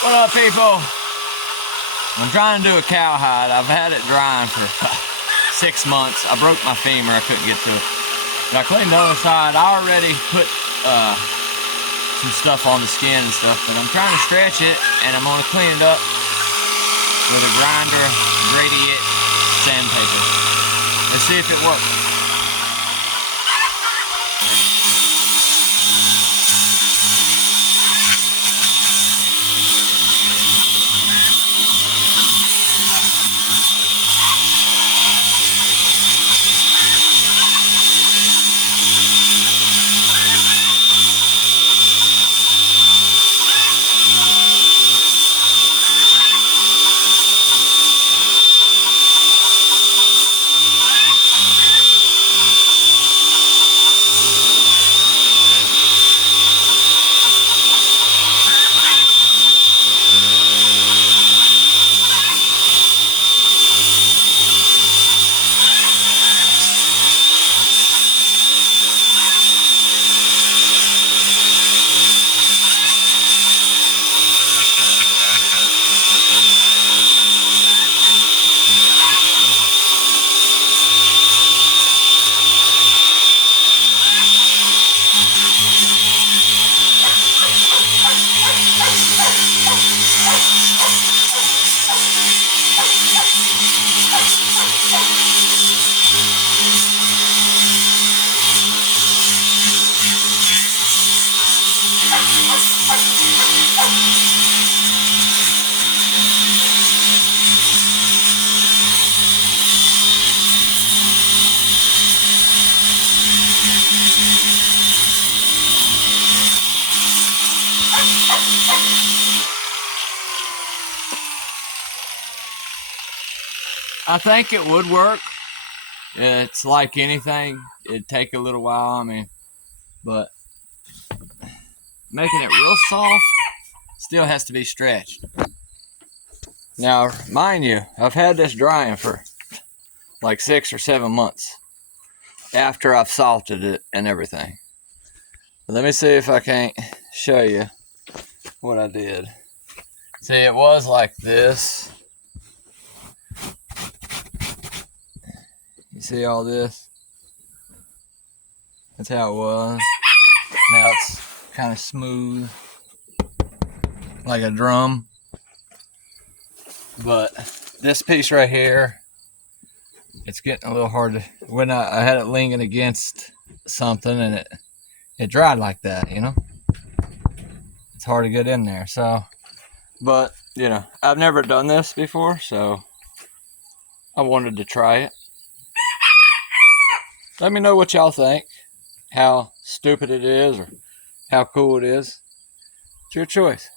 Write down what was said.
What up, people? I'm trying to do a cowhide. I've had it drying for 6 months. I broke my femur. I couldn't get to it. But I cleaned the other side. I already put some stuff on the skin and stuff, but I'm trying to stretch it, and I'm going to clean it up with a grinder, gradient, sandpaper. Let's see if it works. I think it would work. It's like anything. It'd take a little while, but making it real soft still has to be stretched. Now, mind you, I've had this drying for like 6 or 7 months after I've salted it and everything. But let me see if I can't show you what I did. See, it was like this. You see all this? That's how it was. Now it's kind of smooth, like a drum. But this piece right here, it's getting a little hard to, when I had it leaning against something and it dried like that, you know? It's hard to get in there, so. But, you know, I've never done this before, so I wanted to try it. Let me know what y'all think, how stupid it is or how cool it is. It's your choice.